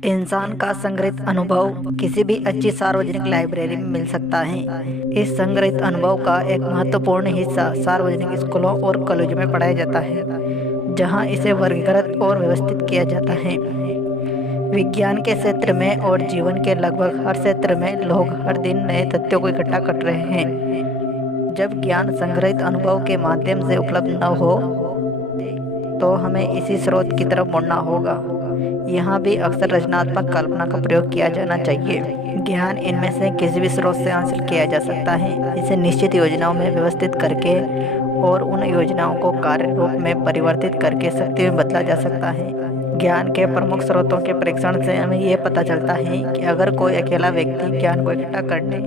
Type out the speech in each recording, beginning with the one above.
इंसान का संग्रहित अनुभव किसी भी अच्छी सार्वजनिक लाइब्रेरी में मिल सकता है। इस संग्रहित अनुभव का एक महत्वपूर्ण हिस्सा सार्वजनिक स्कूलों और कॉलेजों में पढ़ाया जाता है, जहां इसे वर्गीकृत और व्यवस्थित किया जाता है। विज्ञान के क्षेत्र में और जीवन के लगभग हर क्षेत्र में लोग हर दिन नए तथ्यों को इकट्ठा कर रहे हैं। जब ज्ञान संग्रहित अनुभव के माध्यम से उपलब्ध न हो, तो हमें इसी स्रोत की तरफ मुड़ना होगा। यहाँ भी अक्सर रचनात्मक कल्पना का प्रयोग किया जाना चाहिए। ज्ञान इनमें से किसी भी स्रोत से हासिल किया जा सकता है। इसे निश्चित योजनाओं में व्यवस्थित करके और उन योजनाओं को कार्य रूप में परिवर्तित करके शक्ति में बदला जा सकता है। ज्ञान के प्रमुख स्रोतों के परीक्षण से हमें यह पता चलता है कि अगर कोई अकेला व्यक्ति ज्ञान को इकट्ठा करने,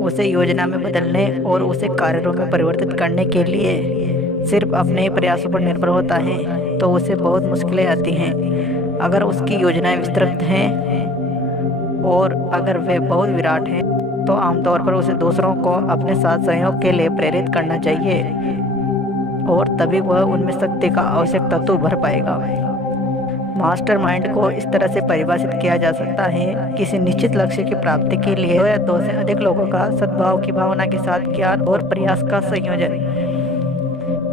उसे योजना में बदलने और उसे कार्य रूप में परिवर्तित करने के लिए सिर्फ अपने ही प्रयासों पर निर्भर होता है, तो उसे बहुत मुश्किलें आती हैं। अगर उसकी योजनाएं विस्तृत हैं और अगर वे बहुत विराट हैं, तो आमतौर पर उसे दूसरों को अपने साथ सहयोग के लिए प्रेरित करना चाहिए, और तभी वह उनमें शक्ति का आवश्यक तत्व भर पाएगा। मास्टरमाइंड को इस तरह से परिभाषित किया जा सकता है, किसी निश्चित लक्ष्य की प्राप्ति के लिए 2 या 2 से अधिक लोगों का सद्भाव की भावना के साथ ज्ञान और प्रयास का संयोजन।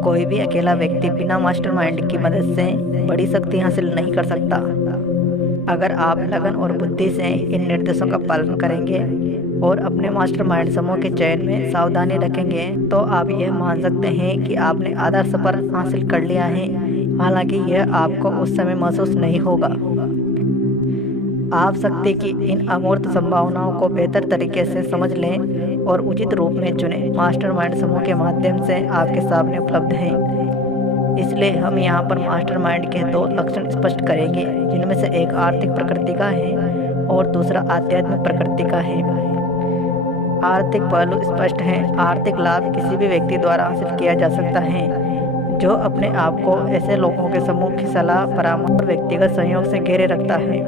कोई भी अकेला व्यक्ति बिना मास्टरमाइंड की मदद से बड़ी शक्ति हासिल नहीं कर सकता। अगर आप लगन और बुद्धि से इन निर्देशों का पालन करेंगे और अपने मास्टरमाइंड समूह के चयन में सावधानी रखेंगे, तो आप यह मान सकते हैं कि आपने आधा सफर हासिल कर लिया है। हालांकि यह आपको उस समय महसूस नहीं होगा। आप शक्ति की इन अमूर्त संभावनाओं को बेहतर तरीके से समझ लें और उचित रूप में चुनें। मास्टरमाइंड समूह के माध्यम से आपके सामने उपलब्ध हैं। इसलिए हम यहाँ पर मास्टरमाइंड के 2 लक्षण स्पष्ट करेंगे, जिनमें से एक आर्थिक प्रकृति का है और दूसरा आध्यात्मिक प्रकृति का है। आर्थिक पहलू स्पष्ट है। आर्थिक लाभ किसी भी व्यक्ति द्वारा हासिल किया जा सकता है जो अपने आप को ऐसे लोगों के समूह की सलाह, परामर्श और व्यक्तिगत सहयोग से घेरे रखता है,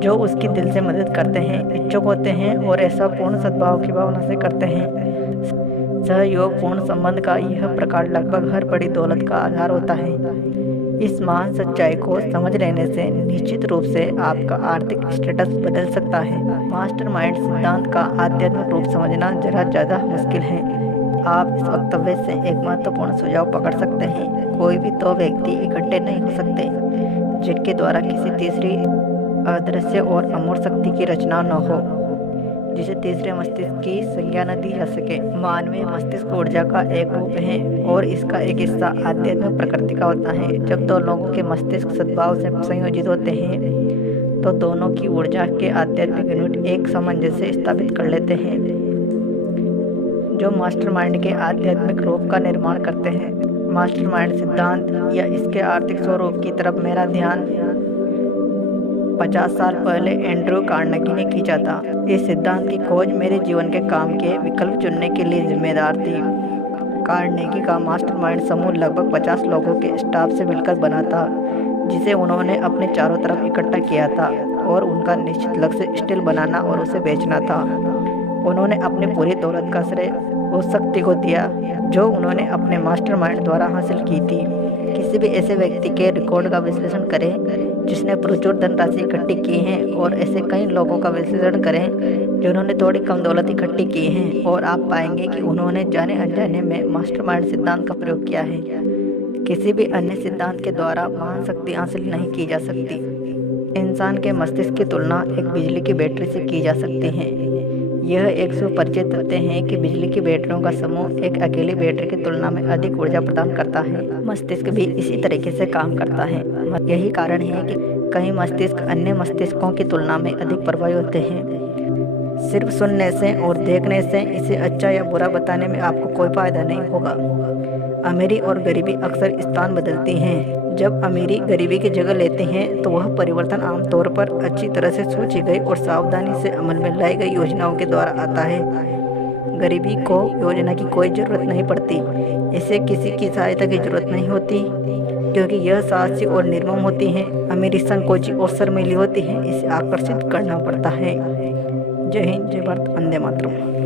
जो उसकी दिल से मदद करते हैं, इच्छुक होते हैं और ऐसा पूर्ण सद्भाव की भावना से करते हैं। सहयोग पूर्ण संबंध का यह प्रकार लगभग हर बड़ी दौलत का आधार होता है। इस महान सच्चाई को समझ लेने से निश्चित रूप से आपका आर्थिक स्टेटस बदल सकता है। मास्टरमाइंड सिद्धांत का आध्यात्मिक रूप समझना जरा ज़्यादा मुश्किल है। आप इस वक्तव्य से एक महत्वपूर्ण सुझाव पकड़ सकते हैं। कोई भी 2 व्यक्ति इकट्ठे नहीं हो सकते जिनके द्वारा किसी तीसरी अदृश्य और अमूर्त शक्ति की रचना न हो, जिसे तीसरे मस्तिष्क की संज्ञा न दी जा सके। मानवीय मस्तिष्क ऊर्जा का एक रूप है और इसका एक हिस्सा आध्यात्मिक प्रकृति का होता है। जब 2 लोगों के मस्तिष्क सद्भाव से संयोजित होते हैं, तो दोनों की ऊर्जा के आध्यात्मिक यूनिट एक सामंजस्य स्थापित कर लेते हैं, जो मास्टरमाइंड के आध्यात्मिक रूप का निर्माण करते हैं। मास्टरमाइंड सिद्धांत या इसके आर्थिक स्वरूप की तरफ मेरा ध्यान 50 साल पहले एंड्रू कार्नेगी ने खींचा था। इस सिद्धांत की खोज मेरे जीवन के काम के विकल्प चुनने के लिए जिम्मेदार थी। कार्नेगी का मास्टरमाइंड समूह लगभग 50 लोगों के स्टाफ से मिलकर बना था, जिसे उन्होंने अपने चारों तरफ इकट्ठा किया था और उनका निश्चित लक्ष्य स्टील बनाना और उसे बेचना था। उन्होंने अपनी पूरी दौलत का श्रेय उस शक्ति को दिया जो उन्होंने अपने मास्टरमाइंड द्वारा हासिल की थी। किसी भी ऐसे व्यक्ति के रिकॉर्ड का विश्लेषण करें जिसने प्रचुर धनराशि इकट्ठी की है, और ऐसे कई लोगों का विश्लेषण करें जिन्होंने थोड़ी कम दौलत इकट्ठी की है, और आप पाएंगे कि उन्होंने जाने अनजाने में मास्टरमाइंड सिद्धांत का प्रयोग किया है। किसी भी अन्य सिद्धांत के द्वारा महान शक्ति हासिल नहीं की जा सकती। इंसान के मस्तिष्क की तुलना एक बिजली की बैटरी से की जा सकती है। यह एक सुपरिचित तथ्य है कि बिजली की बैटरियों का समूह एक अकेली बैटरी की तुलना में अधिक ऊर्जा प्रदान करता है। मस्तिष्क भी इसी तरीके से काम करता है। यही कारण है कि कई मस्तिष्क अन्य मस्तिष्कों की तुलना में अधिक प्रभावी होते हैं। सिर्फ सुनने से और देखने से इसे अच्छा या बुरा बताने में आपको कोई फायदा नहीं होगा। अमीरी और गरीबी अक्सर स्थान बदलती हैं। जब अमीरी गरीबी की जगह लेते हैं, तो वह परिवर्तन आमतौर पर अच्छी तरह से सोची गई और सावधानी से अमल में लाई गई योजनाओं के द्वारा आता है। गरीबी को योजना की कोई ज़रूरत नहीं पड़ती। इसे किसी की सहायता की जरूरत नहीं होती, क्योंकि यह साहसी और निर्मम होती है। अमीरी संकोची और शर्मीली होती है। इसे आकर्षित करना पड़ता है। जय हिंद, जय भारत, वंदे मातरम।